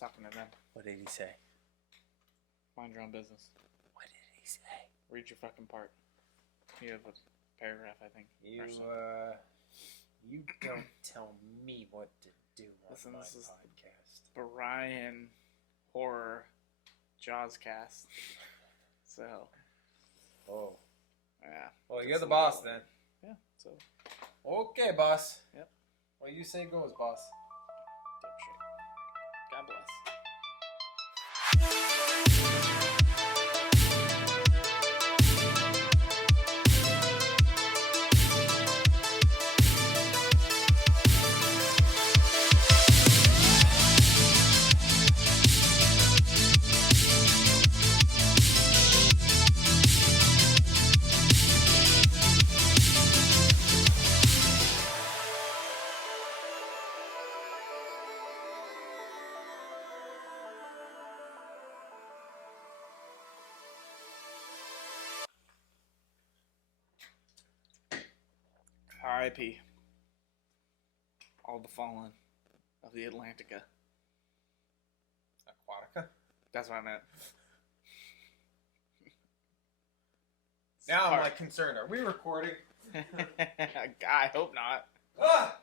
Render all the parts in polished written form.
talking to them. What did he say? Mind your own business. What did he say? Read your fucking part. You have a paragraph, I think. You don't tell me what to do on my this is podcast. Brian Horror Jawscast. So. Oh. Yeah. Well, you're the boss then. Yeah, so. Okay, boss. Yep. What you say goes, boss. Dipshit. God bless. R.I.P. All the fallen of the Atlantica. Aquatica? That's what I meant. Now I'm like concerned. Are we recording? I hope not. Ah!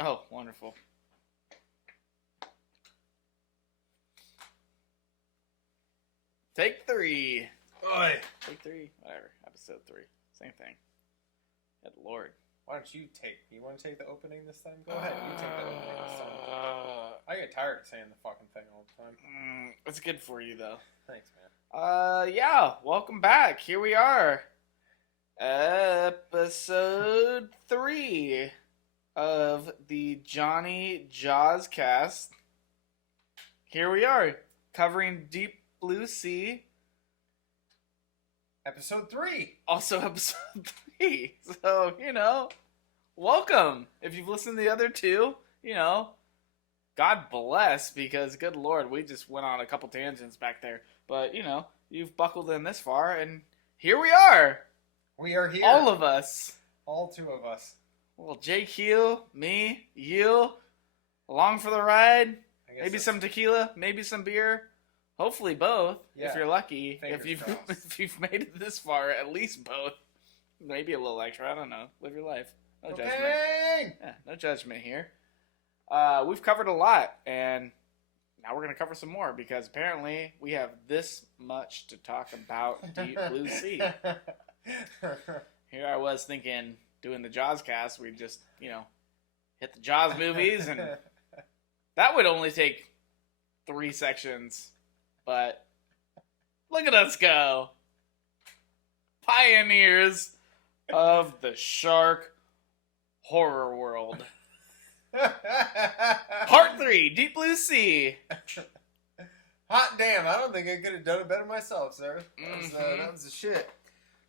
Oh, wonderful. Take 3. Oi! Take 3. Whatever. Episode 3. Same thing. Good Lord. Why don't you want to take the opening this time? Go ahead, you take the opening this time. I get tired of saying the fucking thing all the time. It's good for you, though. Thanks, man. Yeah, welcome back. Here we are. Episode 3 of the Jony Jawscast. Here we are, covering Deep Blue Sea. Episode 3. Also episode 3. So, welcome. If you've listened to the other 2, God bless, because good Lord, we just went on a couple tangents back there. But, you've buckled in this far, and here we are. We are here. All of us. All 2 of us. Well, JQ, me, you, along for the ride. Maybe some tequila, maybe some beer. Hopefully both, if you're lucky. If you've made it this far, at least both. Maybe a little extra, I don't know. Live your life. No judgment. Yeah, no judgment here. We've covered a lot, and now we're going to cover some more, because apparently we have this much to talk about Deep Blue Sea. Here I was thinking, doing the Jawscast, we'd just, hit the Jaws movies, and that would only take 3 sections. But look at us go. Pioneers of the shark horror world. Part 3, Deep Blue Sea. Hot damn, I don't think I could have done it better myself, sir. That was the shit.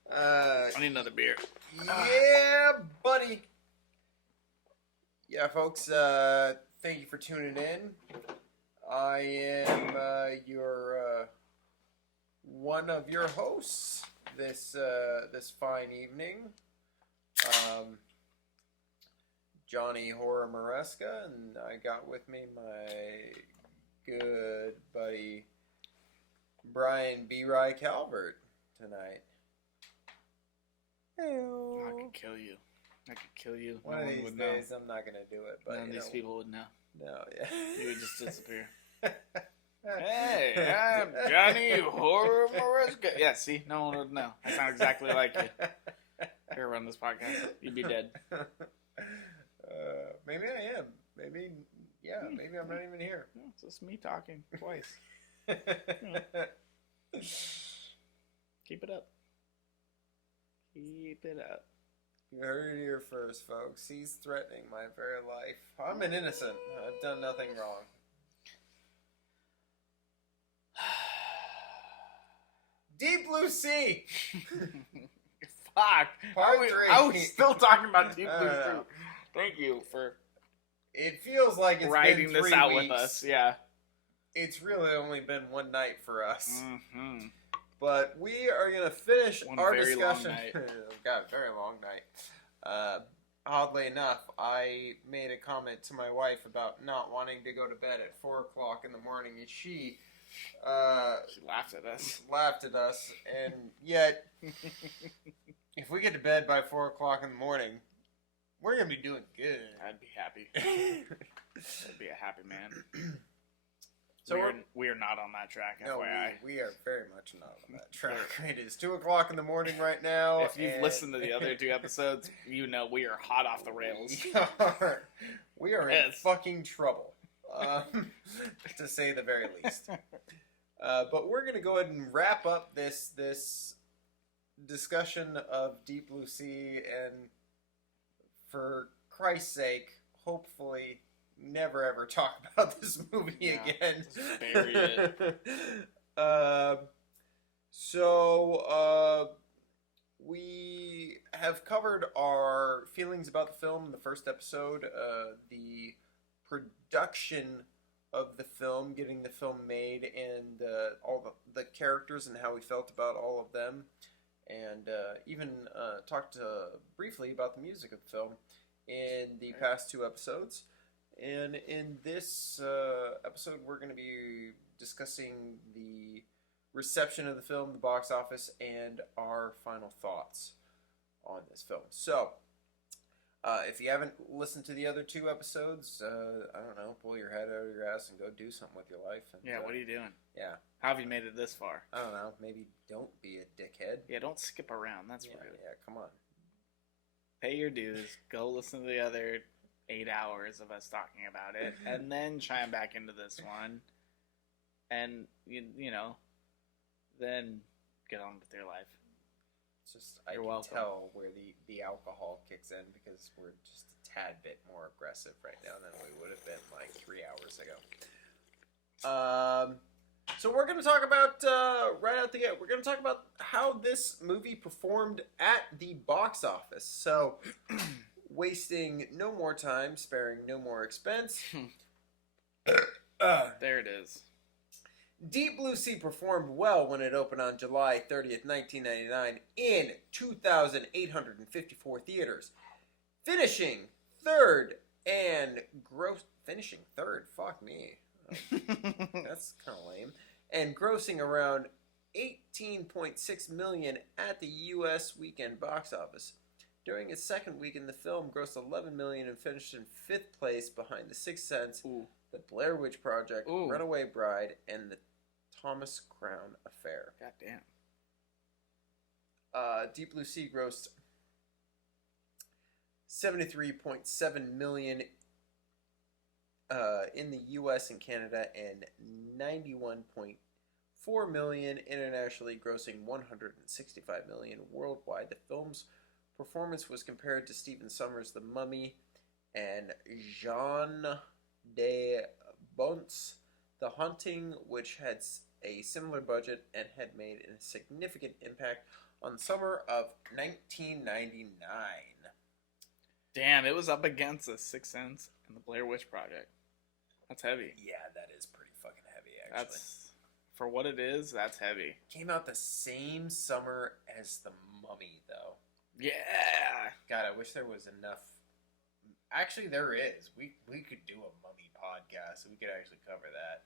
I need another beer. Yeah, buddy. Yeah, folks, thank you for tuning in. I am one of your hosts this fine evening, Jony Horror Maresca, and I got with me my good buddy Brian B. Rye Calvert tonight. Hello. I could kill you. One of these days, I'm not gonna do it, but none of these people would know. No, yeah. You would just disappear. Hey, I'm Jony Horror Maresca. Yeah, see, no one would know. I sound exactly like you. Here, run this podcast. You'd be dead. Maybe I am. Maybe I'm not even here. No, it's just me talking twice. Keep it up. Keep it up. You heard it here first, folks. He's threatening my very life. I'm an innocent. I've done nothing wrong. Deep Blue Sea. Fuck. Part 3. I was still talking about Deep Blue Sea. Thank you for. It feels like it's writing been 3 this out weeks. with us. Yeah. It's really only been one night for us. Mm-hmm. But we are going to finish our very discussion. Long night. God, very long night. oddly enough, I made a comment to my wife about not wanting to go to bed at 4 o'clock in the morning, and she laughed at us. And yet, if we get to bed by 4 o'clock in the morning, we're gonna be doing good. I'd be happy. I'd be a happy man. So we are not on that track, no, FYI. we are very much not on that track. It is 2 o'clock in the morning right now. If you've listened to the other 2 episodes, you know we are hot off the rails. We are in fucking trouble, to say the very least. But we're going to go ahead and wrap up this discussion of Deep Blue Sea, and for Christ's sake, hopefully never ever talk about this movie again. Just bury it. We have covered our feelings about the film in the first episode, the production of the film, getting the film made, and all the characters and how we felt about all of them, and even talked briefly about the music of the film in the past 2 episodes. And in this episode, we're going to be discussing the reception of the film, the box office, and our final thoughts on this film. So, if you haven't listened to the other 2 episodes, I don't know, pull your head out of your ass and go do something with your life. And, yeah, what are you doing? Yeah. How have you made it this far? I don't know, maybe don't be a dickhead. Yeah, don't skip around, that's rude. Yeah, come on. Pay your dues, go listen to the other 8 hours of us talking about it, and then chime back into this one, and you know, then get on with your life. It's just I can tell where the alcohol kicks in, because we're just a tad bit more aggressive right now than we would have been like 3 hours ago. So we're going to talk about right out the gate. We're going to talk about how this movie performed at the box office. So, wasting no more time, sparing no more expense. There it is. Deep Blue Sea performed well when it opened on July 30th, 1999 in 2,854 theaters. Finishing third, fuck me. That's kind of lame. And grossing around $18.6 million at the U.S. weekend box office. During its second weekend, the film grossed $11 million and finished in 5th place behind The Sixth Sense, The Blair Witch Project, Runaway Bride, and The Thomas Crown Affair. Goddamn. Deep Blue Sea grossed $73.7 million in the U.S. and Canada, and $91.4 million internationally, grossing $165 million worldwide. The film's performance was compared to Stephen Sommers' The Mummy and Jean de Bont's The Haunting, which had a similar budget and had made a significant impact on the summer of 1999. Damn, it was up against The Sixth Sense and The Blair Witch Project. That's heavy. Yeah, that is pretty fucking heavy, actually. For what it is, that's heavy. Came out the same summer as The Mummy, though. Yeah. God, I wish there was enough. Actually, there is. We could do a Mummy podcast, so we could actually cover that.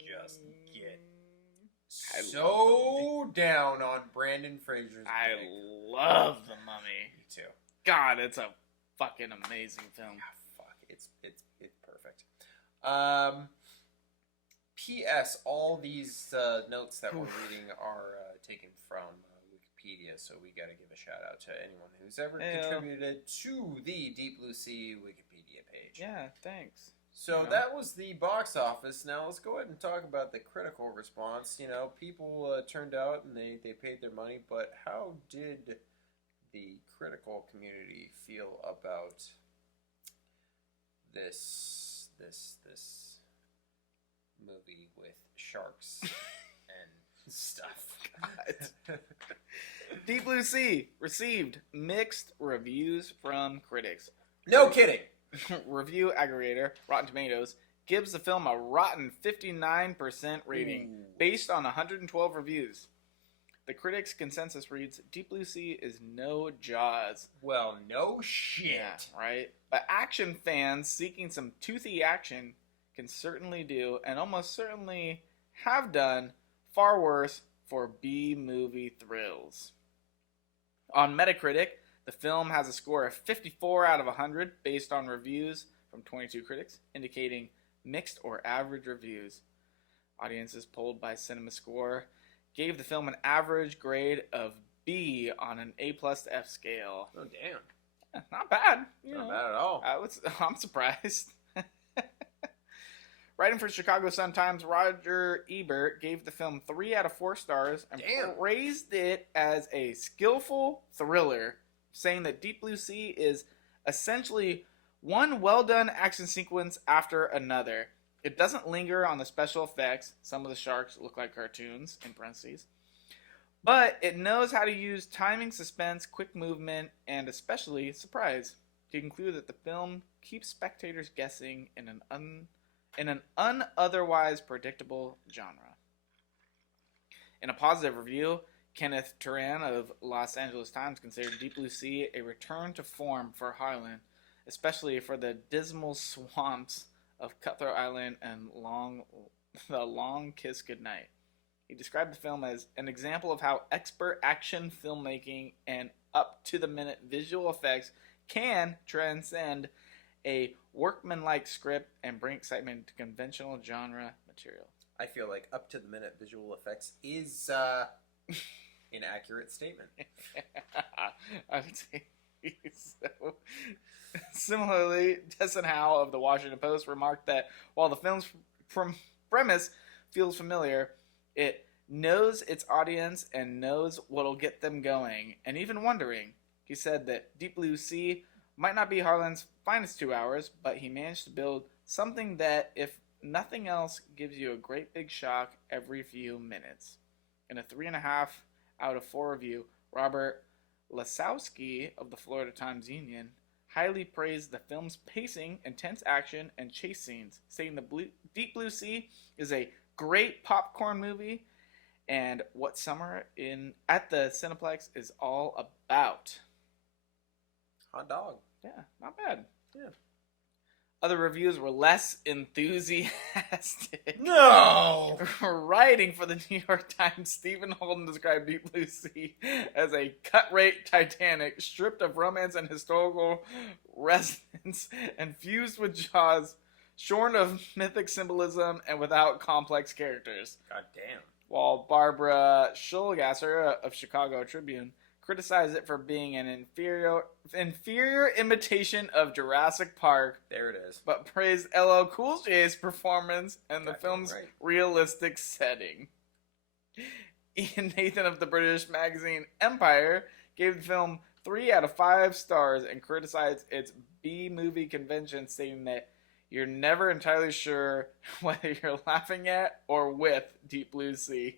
Just get so down on Brandon Fraser's I dick. love The Mummy. Me too. God, it's a fucking amazing film. Yeah, fuck. It's perfect. P.S. All these notes that we're reading are taken from Wikipedia, so we got to give a shout out to anyone who's ever contributed to the Deep Blue Sea Wikipedia page. Yeah, thanks. So that was the box office. Now let's go ahead and talk about the critical response. You know, people turned out and they paid their money, but how did the critical community feel about this movie with sharks and stuff? Deep Blue Sea received mixed reviews from critics. No kidding. Review aggregator Rotten Tomatoes gives the film a rotten 59% rating based on 112 reviews. The critics' consensus reads, Deep Blue Sea is no Jaws. Well, no shit. Yeah, right? But action fans seeking some toothy action can certainly do, and almost certainly have done, far worse for B-movie thrills. On Metacritic, the film has a score of 54 out of 100 based on reviews from 22 critics, indicating mixed or average reviews. Audiences polled by CinemaScore gave the film an average grade of B on an A+ to F scale. Oh, damn. Yeah, not bad. Not bad at all. I'm surprised. Writing for Chicago Sun-Times, Roger Ebert gave the film 3 out of 4 stars and praised it as a skillful thriller, saying that Deep Blue Sea is essentially one well-done action sequence after another. It doesn't linger on the special effects. Some of the sharks look like cartoons, in parentheses. But it knows how to use timing, suspense, quick movement, and especially surprise to conclude that the film keeps spectators guessing in an unotherwise predictable genre. In a positive review, Kenneth Turan of Los Angeles Times considered Deep Blue Sea a return to form for Harlan, especially for the dismal swamps of Cutthroat Island and The Long Kiss Goodnight. He described the film as an example of how expert action filmmaking and up-to-the-minute visual effects can transcend a workmanlike script and bring excitement to conventional genre material. I feel like up-to-the-minute visual effects is an accurate statement. I would say so. Similarly, Desson Howe of the Washington Post remarked that while the film's premise feels familiar, it knows its audience and knows what'll get them going and even wondering. He said that Deep Blue Sea might not be Harlan's finest 2 hours, but he managed to build something that, if nothing else, gives you a great big shock every few minutes. In a 3.5 out of 4 review, Robert Lasowski of the Florida Times-Union highly praised the film's pacing, intense action, and chase scenes, saying the Deep Blue Sea is a great popcorn movie and what summer at the Cineplex is all about. Hot dog. Yeah, not bad. Yeah. Other reviews were less enthusiastic. No! Writing for the New York Times, Stephen Holden described Deep Blue Sea as a cut-rate Titanic stripped of romance and historical resonance and fused with Jaws, shorn of mythic symbolism and without complex characters. God damn. While Barbara Schulgasser of Chicago Tribune criticized it for being an inferior imitation of Jurassic Park. There it is. But praised LL Cool J's performance and the film's realistic setting. Ian Nathan of the British magazine Empire gave the film 3 out of 5 stars and criticized its B-movie convention, stating that you're never entirely sure whether you're laughing at or with Deep Blue Sea.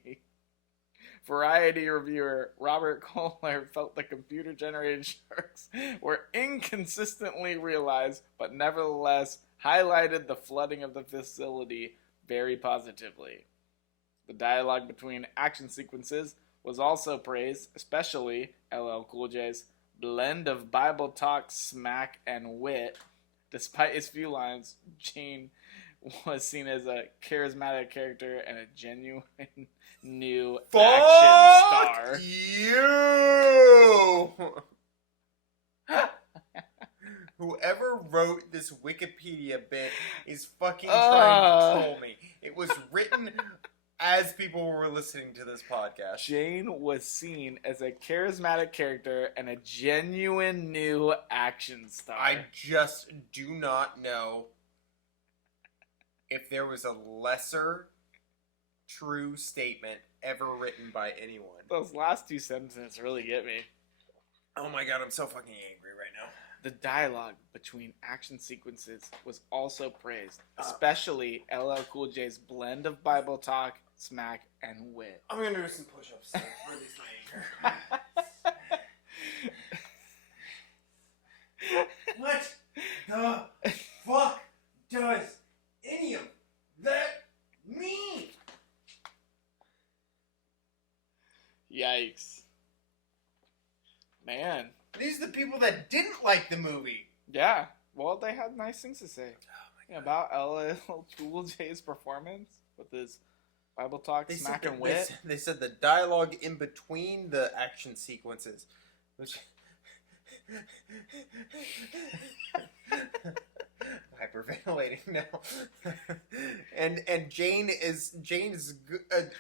Variety reviewer Robert Kohler felt the computer-generated sharks were inconsistently realized, but nevertheless highlighted the flooding of the facility very positively. The dialogue between action sequences was also praised, especially LL Cool J's blend of Bible talk, smack, and wit. Despite his few lines, Gene was seen as a charismatic character and a genuine new action star. You! Whoever wrote this Wikipedia bit is fucking trying to troll me. It was written as people were listening to this podcast. Jane was seen as a charismatic character and a genuine new action star. I just do not know if there was a lesser true statement ever written by anyone. Those last 2 sentences really get me. Oh my god, I'm so fucking angry right now. The dialogue between action sequences was also praised, especially LL Cool J's blend of Bible talk, smack, and wit. I'm gonna do some push-ups to release my anger. What the fuck does any of that mean? Yikes. Man. These are the people that didn't like the movie. Yeah. Well, they had nice things to say about LL Cool J's performance with his Bible talk, smack and wit. They said the dialogue in between the action sequences, which hyperventilating now, and Jane is a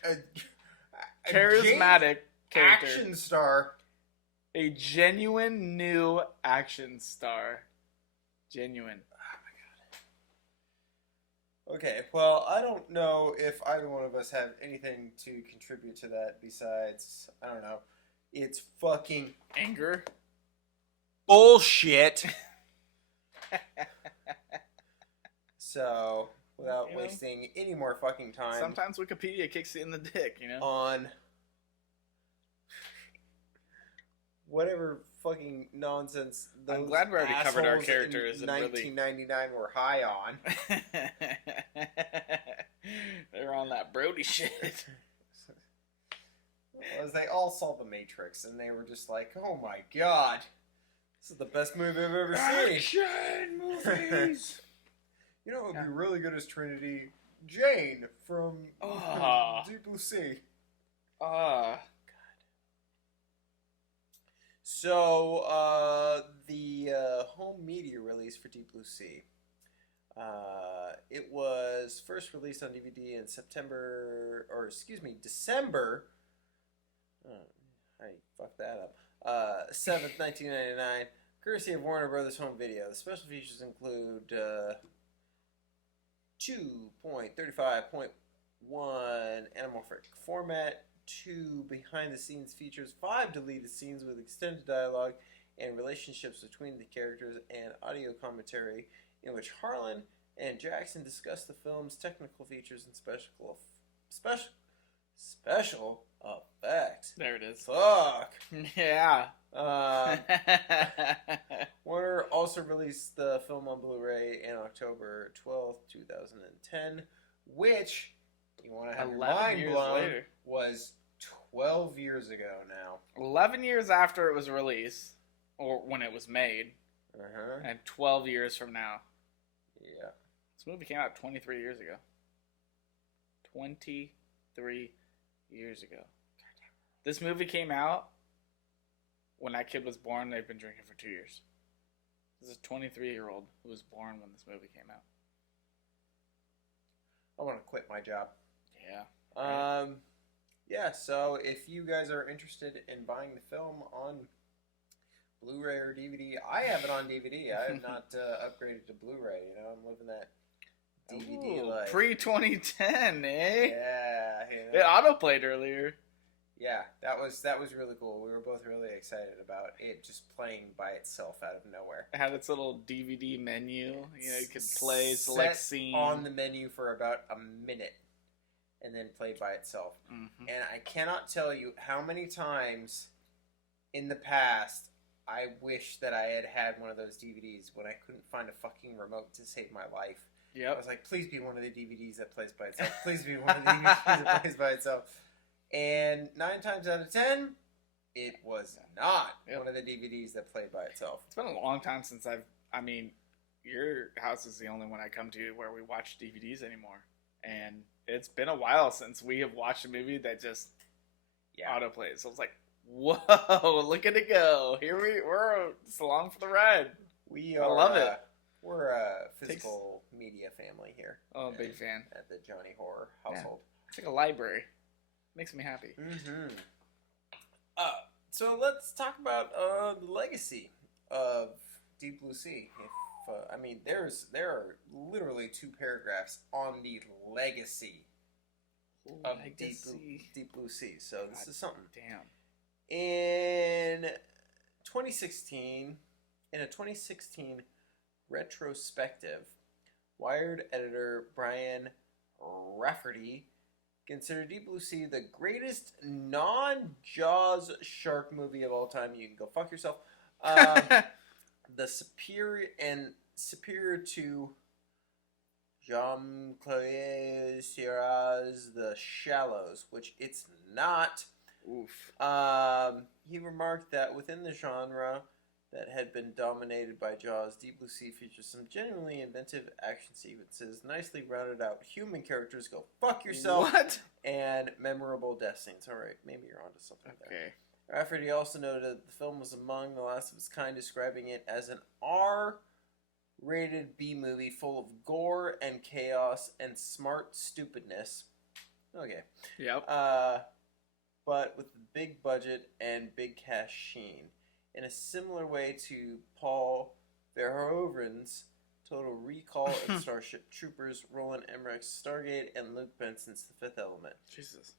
charismatic character. Action star, a genuine new action star, genuine. Okay, well, I don't know if either one of us have anything to contribute to that besides, I don't know, it's fucking anger. Bullshit. So, without wasting any more fucking time. Sometimes Wikipedia kicks you in the dick, On whatever fucking nonsense those I'm glad we already covered our characters in 1999 were high on. They're on that Brody shit. As they all saw The Matrix and they were just like, oh my god, this is the best movie I've ever seen. Action movies. You know what would be really good as Trinity? Jane from Deep Blue Sea. So, the home media release for Deep Blue Sea. It was first released on DVD in December. I fucked that up. 7th, 1999. Courtesy of Warner Brothers Home Video. The special features include 2.35.1 anamorphic format, 2 behind-the-scenes features, 5 deleted scenes with extended dialogue and relationships between the characters, and audio commentary in which Harlan and Jackson discuss the film's technical features and special effects. There it is. Fuck. Yeah. Warner also released the film on Blu-ray on October 12th, 2010, which, you want to have your mind blown, later. Was 12 years ago now. 11 years after it was released, or when it was made, and 12 years from now. Yeah. This movie came out 23 years ago. 23 years ago. This movie came out when that kid was born. They've been drinking for 2 years. This is a 23-year-old who was born when this movie came out. I want to quit my job. Yeah. Yeah, so if you guys are interested in buying the film on Blu-ray or DVD, I have it on DVD. I have not upgraded to Blu-ray. I'm living that DVD life. Pre-2010, eh? Yeah. It autoplayed earlier. Yeah, that was really cool. We were both really excited about it just playing by itself out of nowhere. It had its little DVD menu. You could play, select scene. On the menu for about a minute, and then played by itself. Mm-hmm. And I cannot tell you how many times in the past I wish that I had had one of those DVDs when I couldn't find a fucking remote to save my life. Yep. I was like, please be one of the DVDs that plays by itself. Please be one of the DVDs that plays by itself. And 9 times out of 10, it was not one of the DVDs that played by itself. It's been a long time since your house is the only one I come to where we watch DVDs anymore. And it's been a while since we have watched a movie that just autoplays. So it's like, whoa, look at it go. We're just along for the ride. I love it. We're a physical media family here. Oh, big fan. At the Jony Horror household. Yeah. It's like a library. Makes me happy. Mm-hmm. So let's talk about the legacy of Deep Blue Sea. There are literally 2 paragraphs on the legacy of Deep Blue Sea. So this is something. Damn. In 2016, in a 2016 retrospective, Wired editor Brian Rafferty considered Deep Blue Sea the greatest non-Jaws shark movie of all time. You can go fuck yourself. The superior to Jean-Claude Sierra's The Shallows, which it's not. Oof. He remarked that within the genre that had been dominated by Jaws, Deep Blue Sea features some genuinely inventive action sequences, nicely rounded out human characters go fuck yourself, and memorable death scenes. All right, maybe you're onto something there. Rafferty also noted that the film was among the last of its kind, describing it as an R-rated B-movie full of gore and chaos and smart stupidness. Okay. Yep. But with the big budget and big cash sheen. In a similar way to Paul Verhoeven's Total Recall and Starship Troopers, Roland Emmerich's Stargate, and Luke Benson's The Fifth Element. Jesus.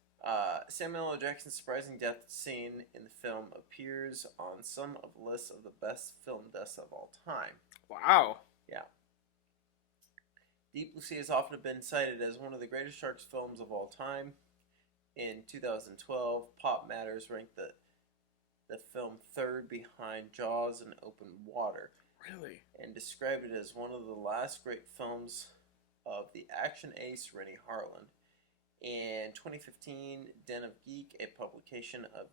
Samuel L. Jackson's surprising death scene in the film appears on some of the lists of the best film deaths of all time. Wow. Yeah. Deep Blue Sea has often been cited as one of the greatest shark films of all time. In 2012, Pop Matters ranked the film third behind Jaws and Open Water. Really? And described it as one of the last great films of the action ace Rennie Harlan. In 2015, Den of Geek, a publication of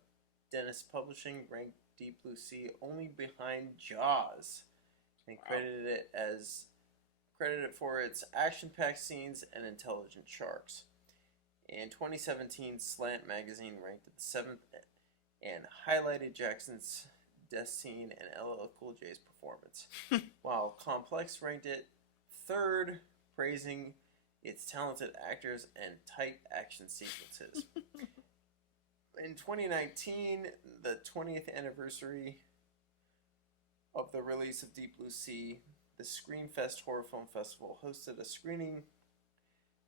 Dennis Publishing, ranked Deep Blue Sea only behind Jaws and credited it for its action-packed scenes and intelligent sharks. In 2017, Slant Magazine ranked it 7th and highlighted Jackson's death scene and LL Cool J's performance, while Complex ranked it 3rd, praising its talented actors and tight action sequences. In 2019, the 20th anniversary of the release of Deep Blue Sea, the Screenfest Horror Film Festival hosted a screening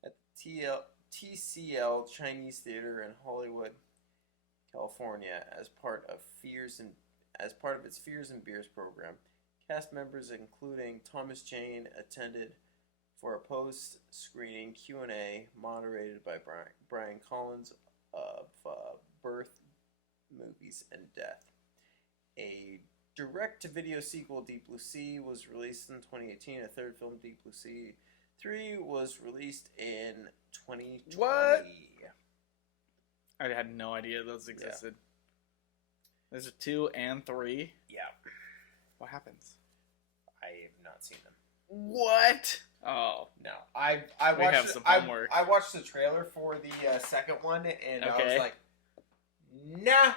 at the TCL Chinese Theater in Hollywood, California, as part of its Fears and Beers program. Cast members, including Thomas Jane, attended for a post-screening Q&A moderated by Brian Collins of Birth, Movies, and Death. A direct-to-video sequel, Deep Blue Sea, was released in 2018. A third film, Deep Blue Sea 3, was released in 2020. What? I had no idea those existed. Yeah. There's a 2 and 3? Yeah. What happens? I have not seen them. What? Oh. No. I watched the trailer for the second one, and I was like, nah.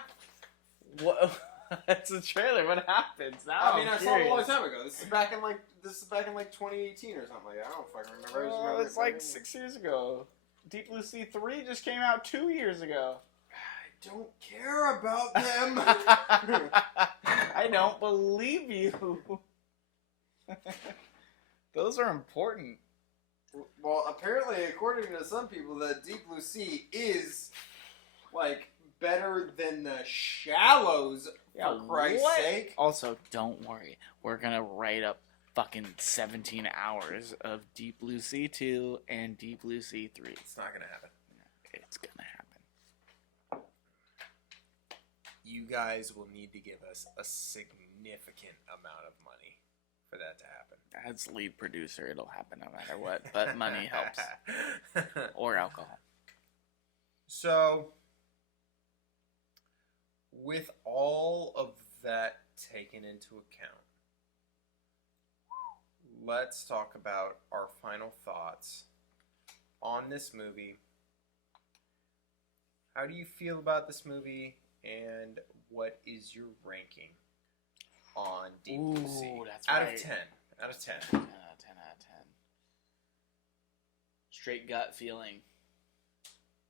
What? That's a trailer. What happens now? I saw it a long time ago. This is back in like 2018 or something like that. I don't fucking remember. Oh, it's like 6 years ago. Deep Blue Sea 3 just came out 2 years ago. I don't care about them. I don't believe you. Those are important. Well, apparently, according to some people, that Deep Blue Sea is like better than the Shallows, for Christ's sake. Also, don't worry. We're gonna write up fucking 17 hours of Deep Blue Sea 2 and Deep Blue Sea 3. It's not gonna happen. It's gonna happen. You guys will need to give us a significant amount of money for that to happen. As lead producer, it'll happen no matter what, but money helps. Or alcohol. So, with all of that taken into account, let's talk about our final thoughts on this movie. How do you feel about this movie, and what is your ranking on Deep Blue Sea? That's out right. of 10. Out of 10. 10 out of 10. Straight gut feeling.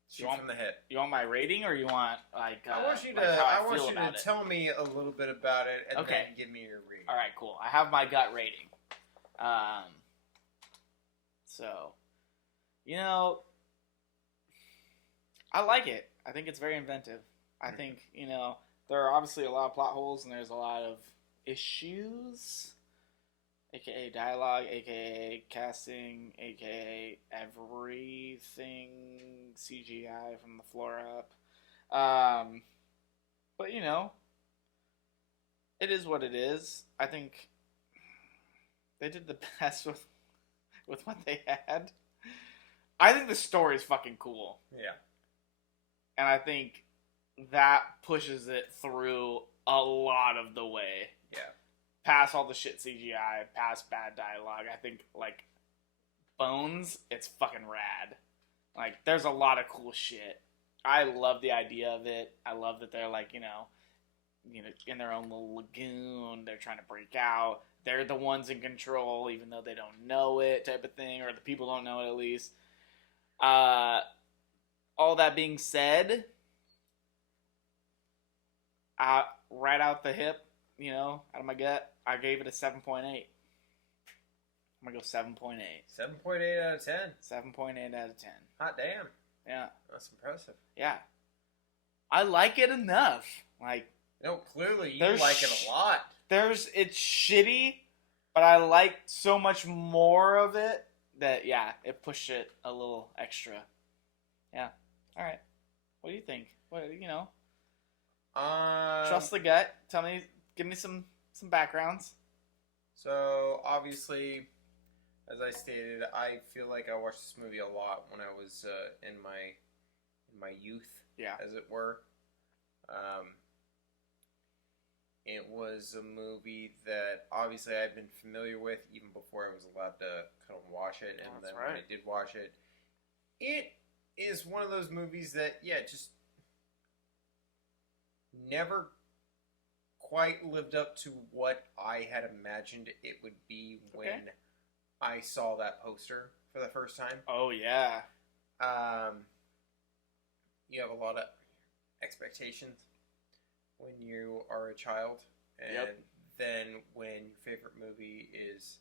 Shoot from the hip. You want my rating, or you want like? I want you to tell me a little bit about it, and then give me your rating. All right, cool. I have my gut rating. So, I like it. I think it's very inventive. I think, there are obviously a lot of plot holes, and there's a lot of issues, aka dialogue, aka casting, aka everything CGI from the floor up. But, it is what it is. I think they did the best with what they had. I think the story is fucking cool. Yeah. And I think that pushes it through a lot of the way. Yeah. Past all the shit CGI, past bad dialogue. I think, like, Bones, it's fucking rad. Like, there's a lot of cool shit. I love the idea of it. I love that they're, like, you know, in their own little lagoon. They're trying to break out. They're the ones in control, even though they don't know it, type of thing, or the people don't know it at least. All that being said, right out the hip, you know, out of my gut, I gave it a 7.8. I'm gonna go 7.8. 7.8 out of 10. 7.8 out of 10. Hot damn. Yeah. That's impressive. Yeah. I like it enough. Like, no, clearly you like it a lot. It's shitty, but I like so much more of it that, yeah, it pushed it a little extra. Yeah. All right. What do you think? What, you know? Trust the gut. Give me some backgrounds. So, obviously, as I stated, I feel like I watched this movie a lot when I was in my youth, as it were. It was a movie that obviously I'd been familiar with even before I was allowed to kind of watch it, and then when I did watch it, it is one of those movies that, just never quite lived up to what I had imagined it would be when I saw that poster for the first time. Oh, yeah. You have a lot of expectations when you are a child, and then when your favorite movie is,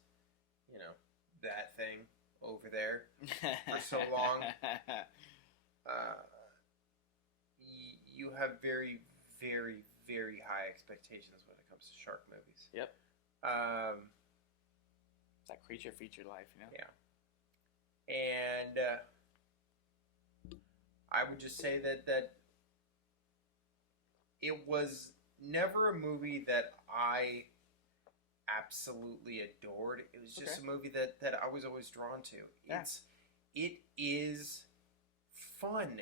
you know, that thing over there for so long, you have very, very, very high expectations when it comes to shark movies. Yep. That creature feature life, you know? Yeah. And I would just say that it was never a movie that I absolutely adored. It was just a movie that I was always drawn to. Yeah. It is fun.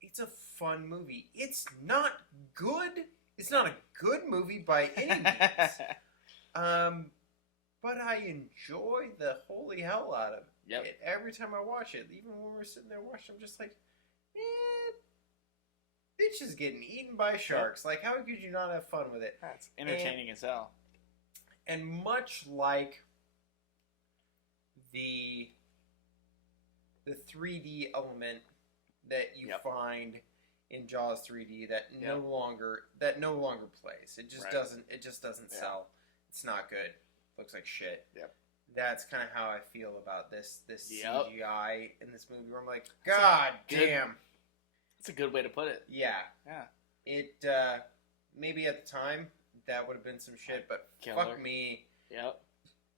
It's a fun movie. It's not good. It's not a good movie by any means. But I enjoy the holy hell out of it every time I watch it. Even when we're sitting there watching, I'm just like, bitch is getting eaten by sharks. Like, how could you not have fun with it? That's entertaining as hell. And much like the 3D element that you find in Jaws 3D that no longer plays. It just doesn't sell. It's not good. Looks like shit. Yep. That's kind of how I feel about this CGI in this movie, where I'm like, God damn. That's a good way to put it. Yeah. Yeah. It maybe at the time that would have been some shit, but fuck me. Yep.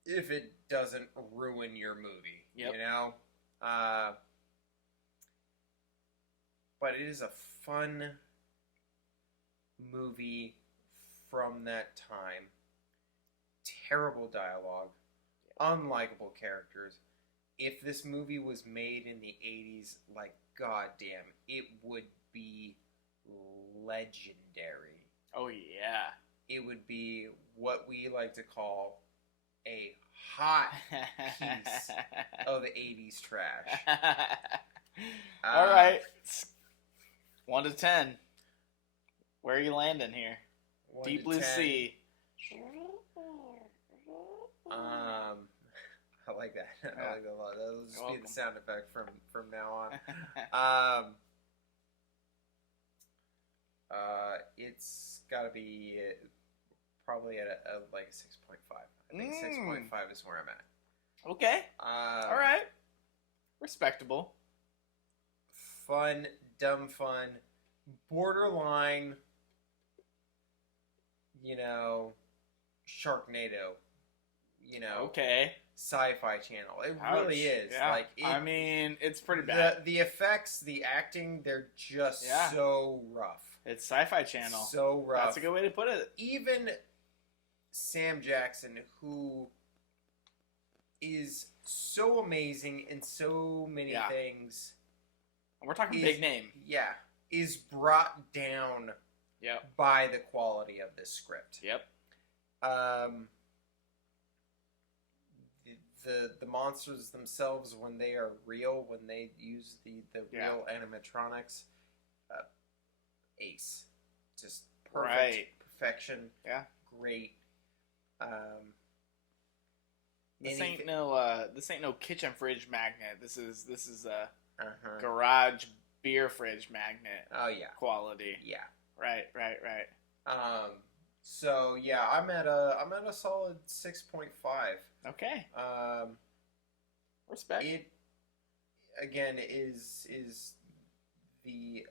If it doesn't ruin your movie, you know. But it is a fun movie from that time. Terrible dialogue, unlikable characters. If this movie was made in the 80s, like, goddamn, it would be legendary. Oh, yeah. It would be what we like to call a hot piece of 80s trash. All right. 1 to 10. Where are you landing here? Deep Blue Sea. I like that. I like that a lot. That'll just be the sound effect from now on. It's got to be probably at like a 6.5. I think 6.5 is where I'm at. Okay. All right. Respectable. Fun, dumb fun, borderline, you know, Sharknado. You know, Sci-Fi Channel. It really is. Yeah. Like, I mean, it's pretty bad. The effects, the acting, they're just so rough. It's Sci-Fi Channel. So rough. That's a good way to put it. Even Sam Jackson, who is so amazing in so many things. We're talking big name. Yeah. is brought down by the quality of this script. Yep. The monsters themselves, when they are real, when they use the real animatronics, ace. Just perfect. Perfection. Yeah. Great. This ain't no kitchen fridge magnet. This is a garage beer fridge magnet. Oh yeah. Quality. Yeah. Right. So yeah, I'm at a solid 6.5. Okay. Respect. It again is the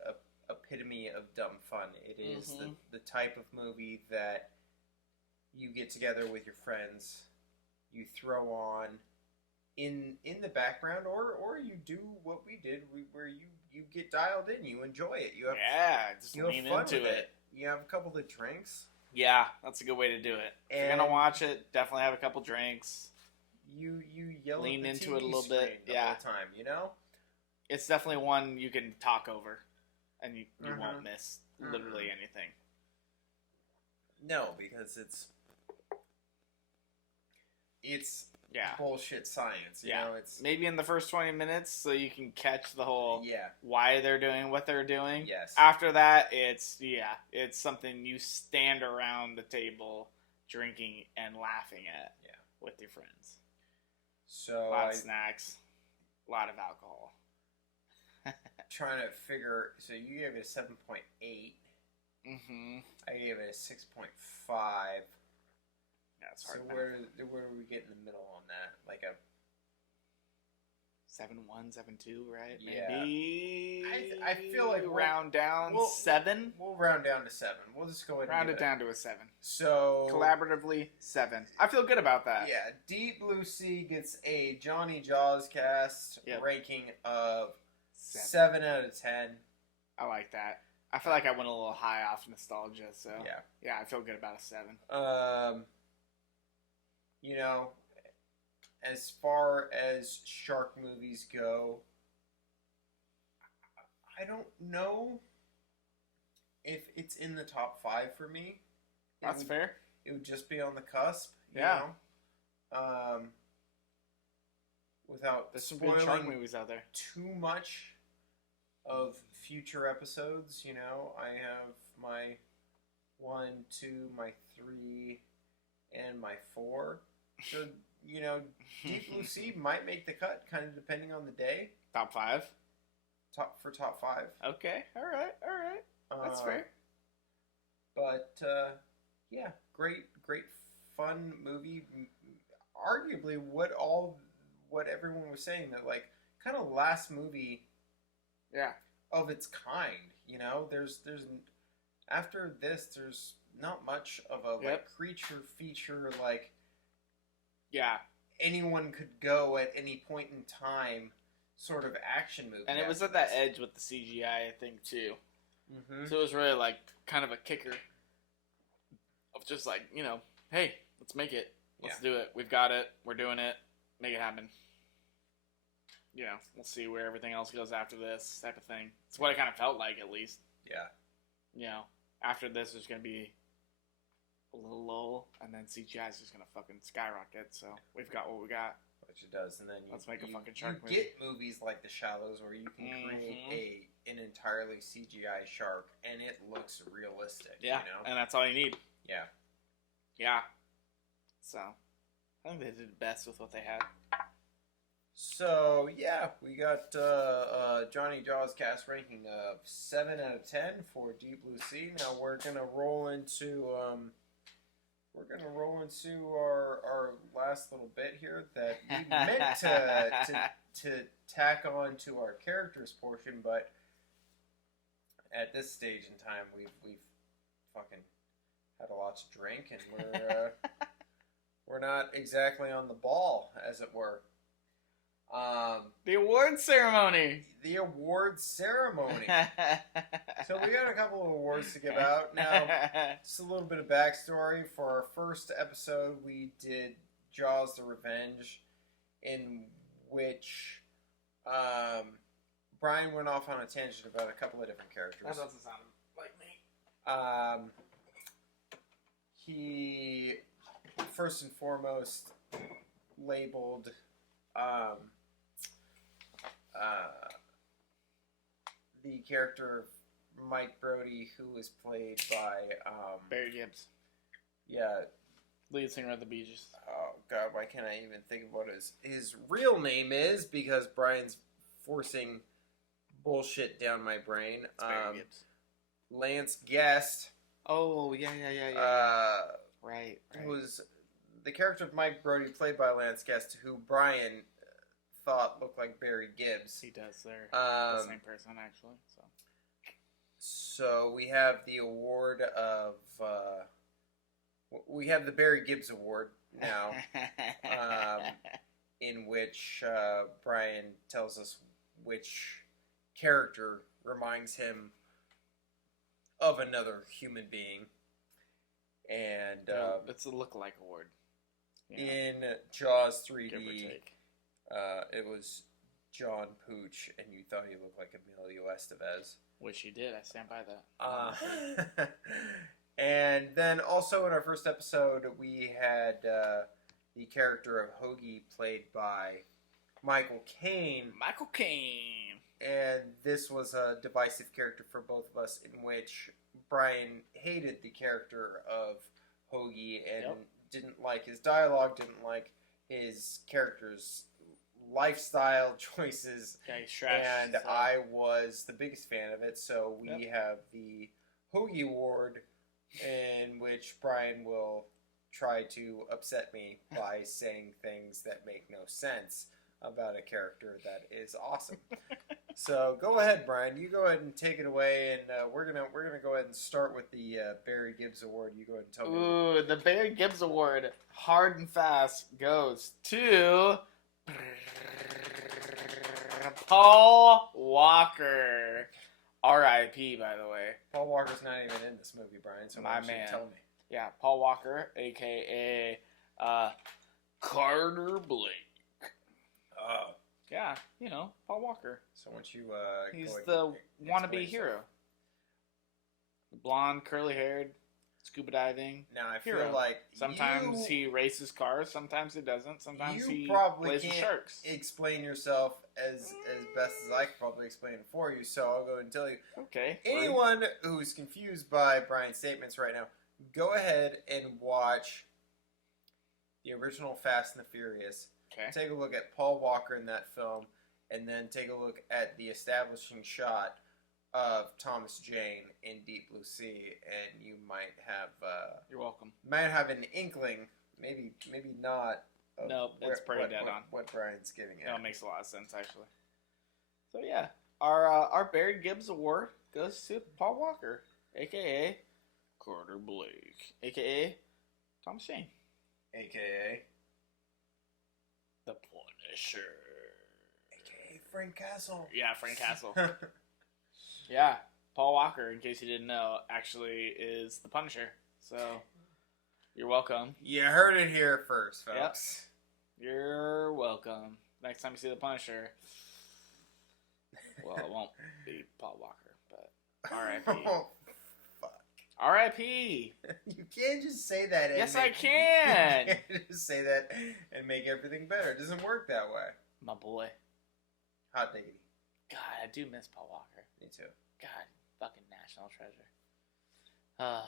epitome of dumb fun. It is the type of movie that you get together with your friends, you throw on in the background, or you do what we did, where you get dialed in, you enjoy it, you have just lean into it. You have a couple of drinks. Yeah, that's a good way to do it. If you're gonna watch it, definitely have a couple drinks. You yell, lean at the into TV it a little bit. the whole time, you know. It's definitely one you can talk over, and you won't miss literally anything. No, because it's bullshit science. You know, it's maybe in the first 20 minutes, so you can catch the whole why they're doing what they're doing. Yes. After that, it's something you stand around the table drinking and laughing at with your friends. So a lot of snacks, a lot of alcohol. Trying to figure. So you gave it a 7.8. Mm-hmm. I gave it a 6.5. Yeah, it's hard. So where do we get in the middle on that? Like a 7.1, 7.2, right? Yeah. Maybe. I feel like round down 7. We'll round down to 7. We'll just go ahead and round it down to a 7. So collaboratively 7. I feel good about that. Yeah. Deep Blue Sea gets a Jony Jawscast ranking of 7 out of 10. I like that. I feel like I went a little high off nostalgia, so yeah, I feel good about a 7. You know, as far as shark movies go, I don't know if it's in the top 5 for me. That's fair. It would just be on the cusp, you know? Without there's some good shark movies out there. Too much of future episodes, you know. I have my 1, 2, my 3, and my 4. So, you know, Deep Blue Sea might make the cut, kind of depending on the day. Top 5? Top 5. Okay, all right. That's fair. But, yeah, great fun movie. Arguably, what everyone was saying, that, like, kind of last movie of its kind, you know? There's after this, there's not much of a, like, creature feature, like... Yeah. Anyone could go at any point in time sort of action movie. And it was at that edge with the CGI, I think, too. Mm-hmm. So it was really, like, kind of a kicker of just, like, you know, hey, let's make it. Let's do it. We've got it. We're doing it. Make it happen. You know, we'll see where everything else goes after this type of thing. It's what it kind of felt like, at least. Yeah. You know, after this, there's going to be a little lull, and then CGI is just gonna fucking skyrocket. So we've got what we got, which it does. And then let's make a fucking shark movie. You get movies like The Shallows where you can create an entirely CGI shark, and it looks realistic. Yeah, you know? And that's all you need. Yeah. So I think they did the best with what they had. So yeah, we got Jony Jawscast ranking of 7 out of 10 for Deep Blue Sea. Now we're gonna roll into our last little bit here that we meant to tack on to our characters portion, but at this stage in time, we've fucking had a lot to drink, and we're not exactly on the ball, as it were. The award ceremony. So we got a couple of awards to give out. Now, just a little bit of backstory. For our first episode, we did Jaws the Revenge, in which Brian went off on a tangent about a couple of different characters. That doesn't sound like me. He first and foremost labeled the character Mike Brody, who was played by Barry Gibbs. Yeah. Lead singer of the Bee Gees. Oh God, why can't I even think of what his real name is? Because Brian's forcing bullshit down my brain. It's Barry Gibbs. Lance Guest. Oh yeah. Right. Was the character of Mike Brody, played by Lance Guest, who Brian thought looked like Barry Gibbs. He does. They're the same person, actually. So we have the award of. We have the Barry Gibbs Award now, in which Brian tells us which character reminds him of another human being. And it's a look-alike award. In Jaws 3D, give or take. It was John Pooch, and you thought he looked like Emilio Estevez. Which he did. I stand by that. And then also in our first episode, we had the character of Hoagie, played by Michael Caine. Michael Caine. And this was a divisive character for both of us, in which Brian hated the character of Hoagie and didn't like his dialogue, didn't like his character's lifestyle choices. And I was the biggest fan of it, so we have the Hoagie Award, in which Brian will try to upset me by saying things that make no sense about a character that is awesome. So go ahead, Brian. You go ahead and take it away, and we're gonna go ahead and start with the Barry Gibbs Award. You go ahead and tell me. Ooh, the Barry Gibbs Award, hard and fast, goes to Paul Walker. R.I.P. By the way. Paul Walker's not even in this movie, Brian. So my man, man, tell me. Yeah, Paul Walker, aka Carter Blake. Oh. Yeah, Paul Walker. So once you he's the wannabe hero. Blonde, curly haired, scuba diving. Now I hero. feel like sometimes he races cars, sometimes he doesn't. Sometimes he plays with sharks. Explain yourself as best as I can probably explain it for you. So I'll go and tell you. Okay. Anyone who's confused by Brian's statements right now, go ahead and watch the original Fast and the Furious. Okay. Take a look at Paul Walker in that film, and then take a look at the establishing shot of Thomas Jane in Deep Blue Sea, and you might have you're welcome. Might have an inkling, maybe not. No, it's pretty dead on. What Brian's getting at. No, it makes a lot of sense actually. So yeah, our Barry Gibbs Award goes to Paul Walker, aka Carter Blake, aka Thomas Jane, aka the Punisher, aka Frank Castle. Yeah, Frank Castle. Yeah, Paul Walker, in case you didn't know, actually is the Punisher. So, you're welcome. You heard it here first, folks. Yep. You're welcome. Next time you see the Punisher, well, it won't be Paul Walker, but R.I.P. Oh, fuck. R.I.P. You can't just say that. Yes, I can. You can't just say that and make everything better. It doesn't work that way. My boy. Hot diggity. God, I do miss Paul Walker. Me too. God, fucking national treasure. Yeah.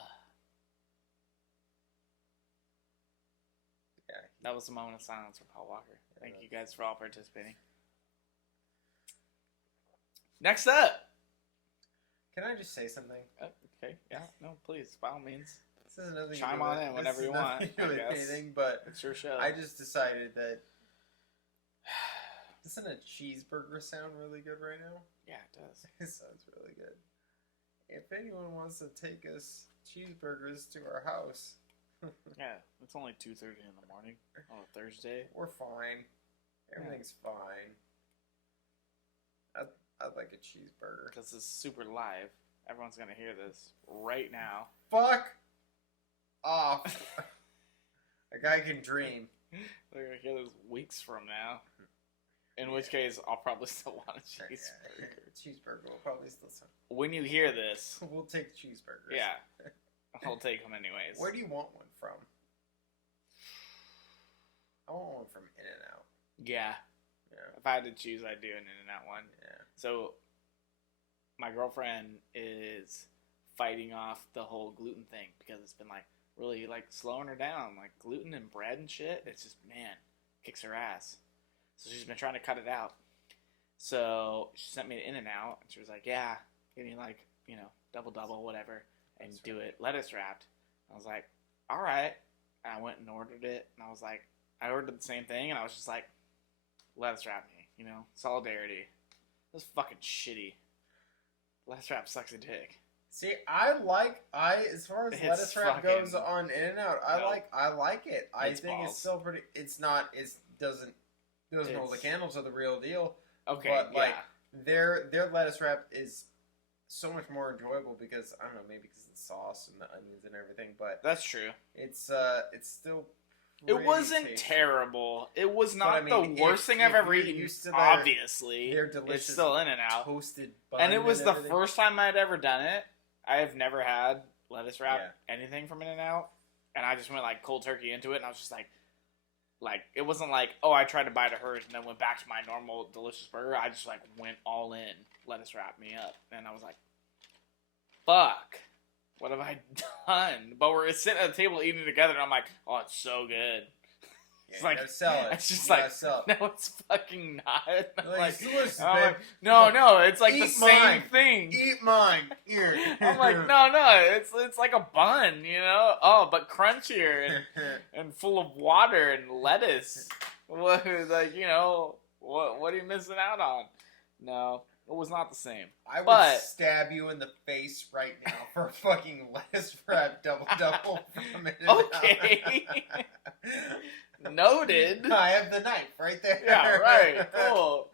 That was a moment of silence for Paul Walker. Thank you guys for all participating. Next up. Can I just say something? Okay. Yeah. No, please. By all means. This is nothing. Chime on in whenever you want. Anything, but it's your show. I just decided that. Doesn't a cheeseburger sound really good right now? Yeah, it does. It sounds really good. If anyone wants to take us cheeseburgers to our house. Yeah, it's only 2:30 in the morning on a Thursday. We're fine. Everything's fine. I'd like a cheeseburger. Because this is super live. Everyone's going to hear this right now. Fuck off. A guy can dream. They're going to hear this weeks from now. In which case, I'll probably still want a cheeseburger. Yeah, cheeseburger will probably still sound. When you hear this, we'll take cheeseburgers. Yeah, I'll take them anyways. Where do you want one from? I want one from In-N-Out. Yeah. If I had to choose, I'd do an In-N-Out one. Yeah. So, my girlfriend is fighting off the whole gluten thing because it's been like really like slowing her down. Like gluten and bread and shit, it's just, man, kicks her ass. So she's been trying to cut it out. So she sent me to In-N-Out and she was like, yeah, give me like, double, whatever, and do it lettuce wrapped. I was like, all right. And I went and ordered it, and I was like, I ordered the same thing, and I was just like, lettuce wrap me, solidarity. It was fucking shitty. Lettuce wrap sucks a dick. See, as far as lettuce wrap goes on In-N-Out, I like it. I think it's still pretty. It doesn't hold a candle to the real deal. Okay, but like their lettuce wrap is so much more enjoyable because I don't know, maybe because of the sauce and the onions and everything. But that's true. It's still. It wasn't tasty. Terrible. It was not the worst thing I've ever eaten. Obviously, they're delicious. It's still In-N-Out. Toasted bun and it was the first time I'd ever done it. I have never had lettuce wrap anything from In-N-Out, and I just went like cold turkey into it, and I was just like it wasn't like, oh, I tried to bite of hers and then went back to my normal delicious burger. I just like went all in, lettuce wrap me up, and I was like, fuck. What have I done? But we're sitting at the table eating together, and I'm like, oh, it's so good. Yeah, it's like, sell it. It's just like, no, it's fucking not. I'm no, it's like the same thing. Eat mine. Here. I'm like, no, it's like a bun, Oh, but crunchier and full of water and lettuce. What, what are you missing out on? No. It was not the same. I would stab you in the face right now for a fucking lettuce wrap double from In-N-Out. Okay. Noted. I have the knife right there. Yeah, right. Cool.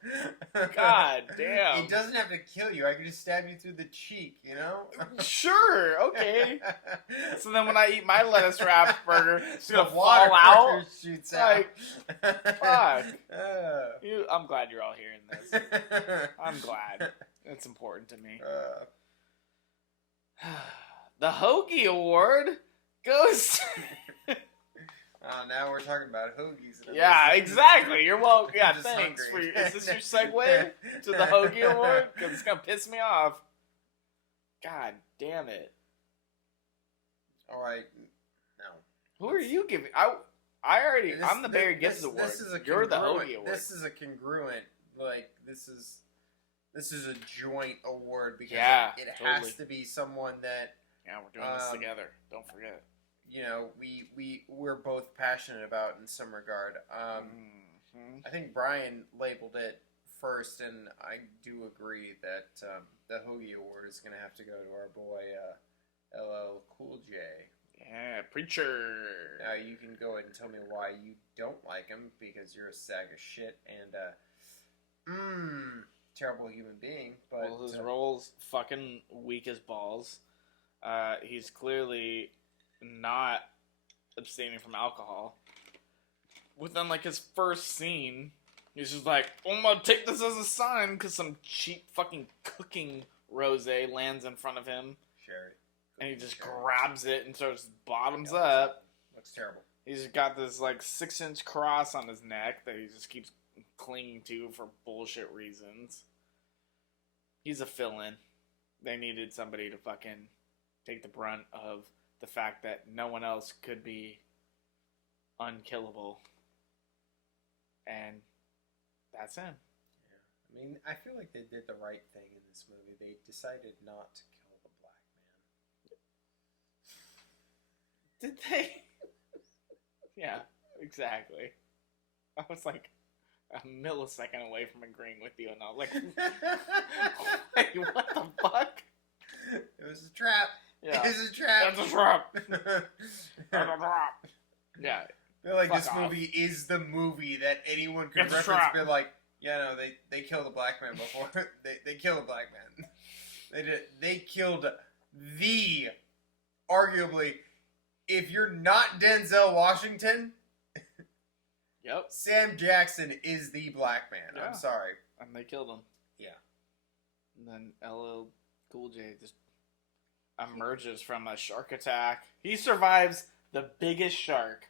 God damn. It doesn't have to kill you. I can just stab you through the cheek, Sure, okay. So then when I eat my lettuce wrapped burger, it's gonna fall out. Shoots out. Fuck. I'm glad you're all hearing this. I'm glad. It's important to me. The Hoagie Award goes. Now we're talking about hoagies. Yeah, exactly. You're welcome. Yeah, thanks. Is this your segue to the Hoagie Award? Because it's going to piss me off. God damn it. All right. No. Who are you giving? I'm the Barry Gibbs Award. You're the Hoagie Award. This is a congruent, this is a joint award because it has to be someone that. Yeah, we're doing this together. Don't forget. We're both passionate about in some regard. I think Brian labeled it first, and I do agree that the Hoagie Award is going to have to go to our boy LL Cool J. Yeah, preacher. Now you can go ahead and tell me why you don't like him because you're a sack of shit and terrible human being. But his role's fucking weak as balls. He's clearly not abstaining from alcohol. Within his first scene, he's just like, I'm gonna take this as a sign because some cheap fucking cooking rosé lands in front of him. Sherry. And he just grabs it and starts bottoms up. Looks terrible. He's got this 6-inch cross on his neck that he just keeps clinging to for bullshit reasons. He's a fill-in. They needed somebody to fucking take the brunt of the fact that no one else could be unkillable. And that's him. Yeah. I mean, I feel like they did the right thing in this movie. They decided not to kill the black man. Did they? Yeah, exactly. I was like a millisecond away from agreeing with you, and I was like, wait, what the fuck? It was a trap. Yeah. It was a trap. It's a trap. It's a trap. Yeah. I feel like this movie is the movie that anyone could reference. Be like, yeah, no, they killed a black man before. they killed a black man. They killed the, arguably, if you're not Denzel Washington, Yep. Sam Jackson is the black man. Yeah. I'm sorry. And they killed him. Yeah. And then LL Cool J just emerges from a shark attack. He survives the biggest shark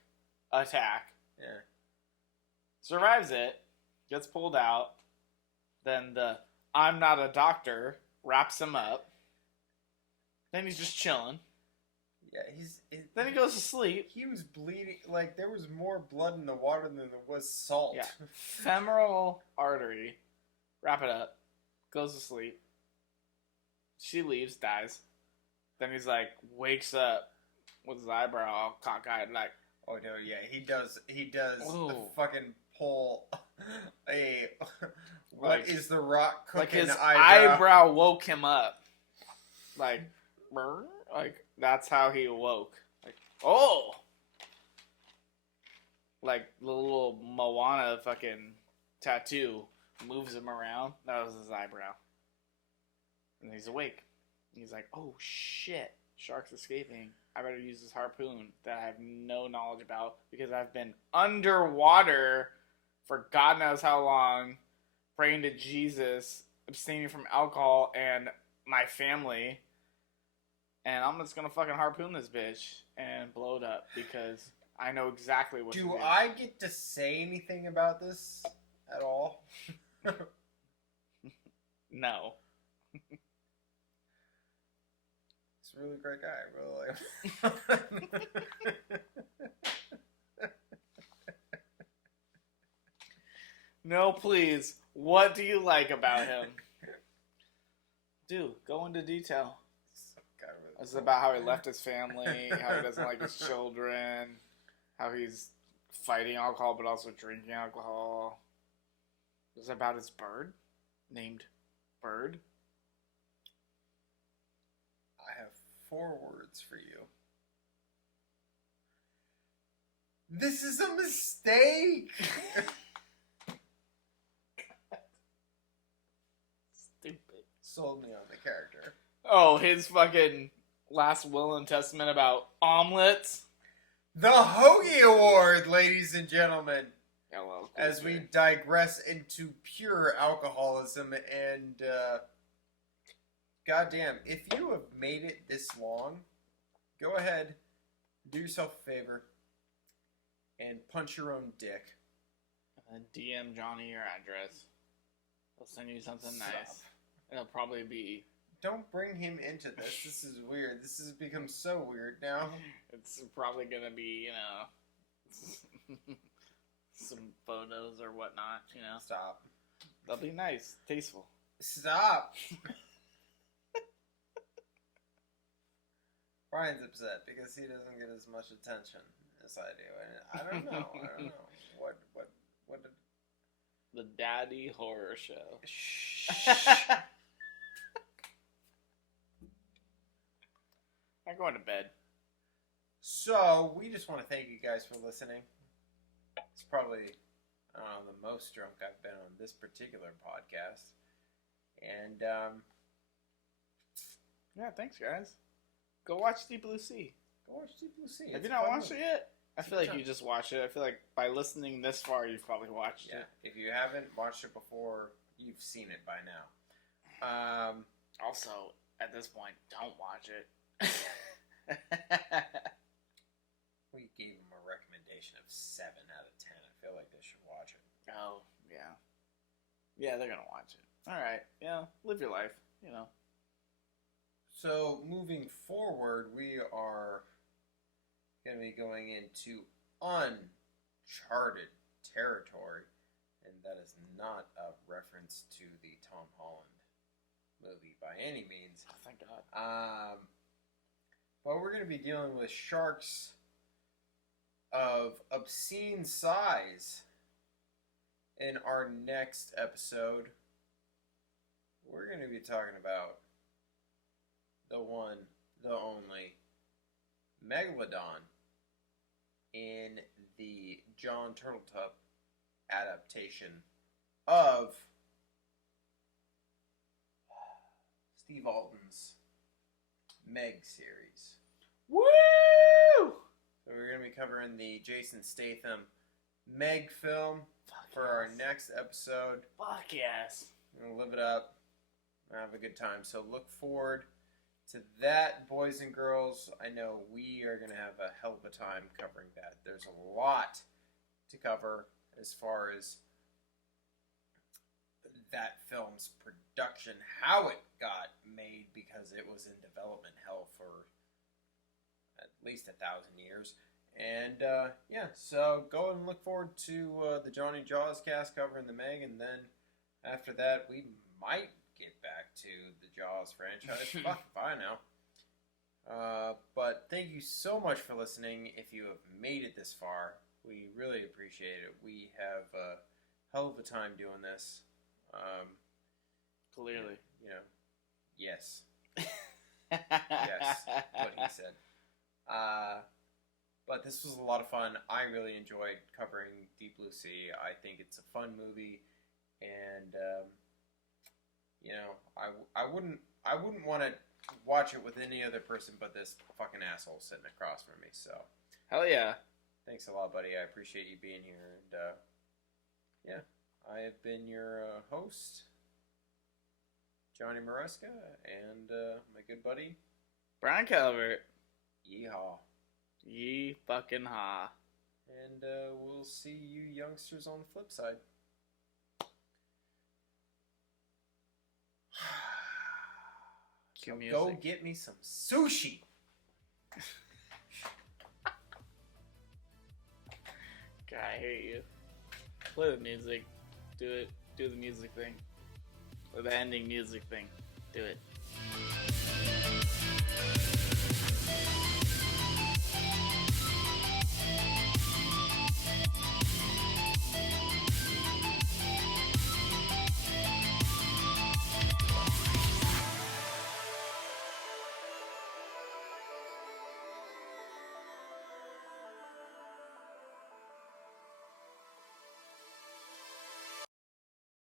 attack. Yeah. Survives it. Gets pulled out. Then the I'm not a doctor wraps him up. Then he's just chilling. Yeah, Then he goes to sleep. He was bleeding. Like, there was more blood in the water than there was salt. Yeah. Femoral artery. Wrap it up. Goes to sleep. She leaves, dies. Then he's like, wakes up with his eyebrow all cockeyed, like, oh no, yeah, he does Ooh. fucking pull a what Like- is the Rock like cooking his eyebrow? eyebrow woke him up. Like, brr, like, that's how he awoke. Like, oh! Like, the little Moana fucking tattoo moves him around. That was his eyebrow. And he's awake. He's like, oh shit, shark's escaping. I better use this harpoon that I have no knowledge about because I've been underwater for God knows how long, praying to Jesus, abstaining from alcohol and my family. And I'm just gonna fucking harpoon this bitch and blow it up because I know exactly what to do. Do I get to say anything about this at all? No. He's a really great guy. I really like him. No, please. What do you like about him? Dude, go into detail. This is about how he left his family, how he doesn't like his children, how he's fighting alcohol but also drinking alcohol. This is about his bird, named Bird. I have 4 words for you. This is a mistake! Stupid. Sold me on the character. Oh, his fucking last will and testament about omelets. The Hoagie Award, ladies and gentlemen. Hello. As we digress into pure alcoholism and, goddamn, if you have made it this long, go ahead, do yourself a favor, and punch your own dick. And DM Johnny your address. He'll send you something Stop. nice. It'll probably be... Don't bring him into this. This is weird. This has become so weird now. It's probably gonna be, you know... some photos or whatnot, you know. Stop. They'll be nice, tasteful. Stop. Brian's upset because he doesn't get as much attention as I do, and I don't know. What did... The Daddy Horror Show. Shh. I'm going to bed. So, we just want to thank you guys for listening. It's probably, I don't know, the most drunk I've been on this particular podcast. And, Yeah, thanks, guys. Go watch Deep Blue Sea. go watch Deep Blue Sea. Have It's you a not fun watched movie. it yet? I It's a feel good like you time. just watched it. I feel like by listening this far, you've probably watched Yeah, it. if you haven't watched it before, you've seen it by now. Also, at this point, don't watch it. We gave them a recommendation of 7 out of 10. I feel like they should watch it. Oh, yeah. Yeah, they're going to watch it. All right. Yeah, live your life, you know. So, moving forward, we are going to be going into uncharted territory. And that is not a reference to the Tom Holland movie by any means. Oh, thank God. But we're going to be dealing with sharks of obscene size in our next episode. We're going to be talking about the one, the only Megalodon in the John Turtletop adaptation of Steve Alden's Meg series. Woo! So we're going to be covering the Jason Statham Meg film for our next episode. Fuck yes. We're gonna live it up. Have a good time. So look forward to that, boys and girls. I know we are gonna have a hell of a time covering that. There's a lot to cover as far as that film's production, how it got made, because it was in development hell for at least 1,000 years. And yeah, so go and look forward to the Jony Jawscast covering the Meg, and then after that we might get back to the Jaws franchise. Fuck if I know. But thank you so much for listening. If you have made it this far, we really appreciate it. We have a hell of a time doing this. Clearly. You know, yes. Yes, what he said. But this was a lot of fun. I really enjoyed covering Deep Blue Sea. I think it's a fun movie, and you know, I wouldn't want to watch it with any other person but this fucking asshole sitting across from me. So, hell yeah! Thanks a lot, buddy. I appreciate you being here, and yeah, I have been your host, Johnny Maresca, and my good buddy Brian Calvert. Yeehaw. Ye fucking ha. And we'll see you youngsters on the flip side. So go get me some sushi. God, I hate you. Play the music. Do it. Do the music thing. Or the ending music thing. Do it.